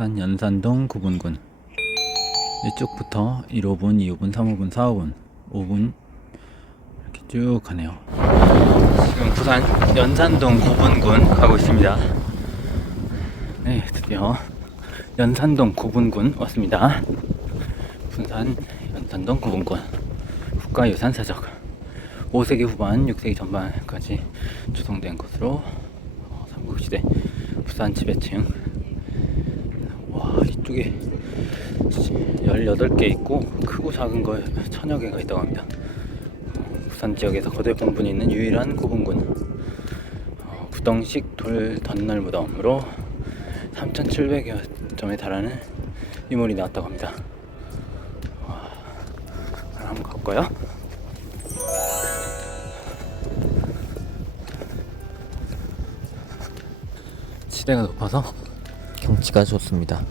부산 연산동 구분군 이쪽부터 1호분, 2호분, 3호분, 4호분, 5분 이렇게 쭉 가네요. 지금 부산 연산동 구분군 가고 있습니다. 네, 드디어 연산동 구분군 왔습니다. 부산 연산동 구분군 국가유산 사적 5세기 후반, 6세기 전반까지 조성된 것으로 어, 삼국시대 부산 지배층 와 이쪽에 18개 있고 크고 작은 거 천여 개가 있다고 합니다 어, 부산 지역에서 거대 본분이 있는 유일한 구분군 어, 구덩식 돌 덧날 무덤으로 3,700여 점에 달하는 유물이 나왔다고 합니다 와, 그럼 한번 가볼까요? 지대가 높아서 경치가 좋습니다.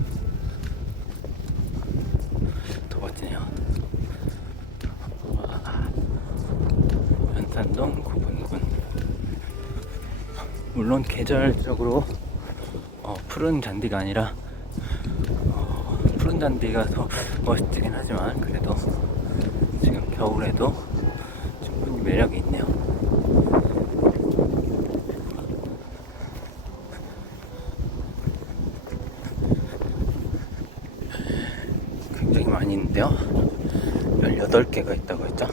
와, 연산동 구분군. 물론 계절적으로 어, 푸른 잔디가 아니라 어, 푸른 잔디가 더 멋지긴 하지만 그래도 지금 겨울에도 충분히 매력이 있네요. 굉장히 많이 있는데요. 18개가 있다고 했죠.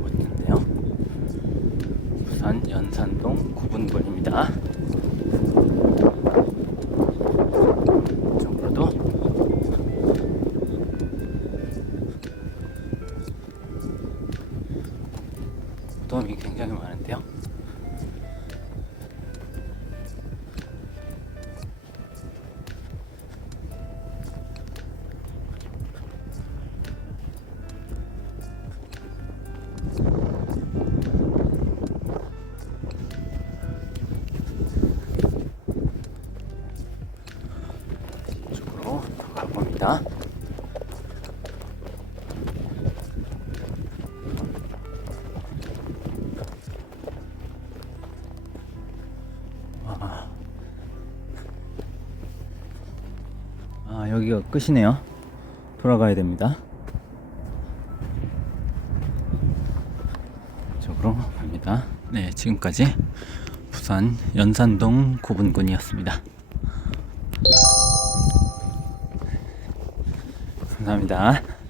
멋진데요. 부산 연산동 구분군입니다. 이쪽으로도 무덤이 굉장히 많은데요. 더 가봅니다. 아, 아 여기가 끝이네요. 돌아가야 됩니다. 이쪽으로 갑니다. 네, 지금까지 부산 연산동 구분군이었습니다. 감사합니다.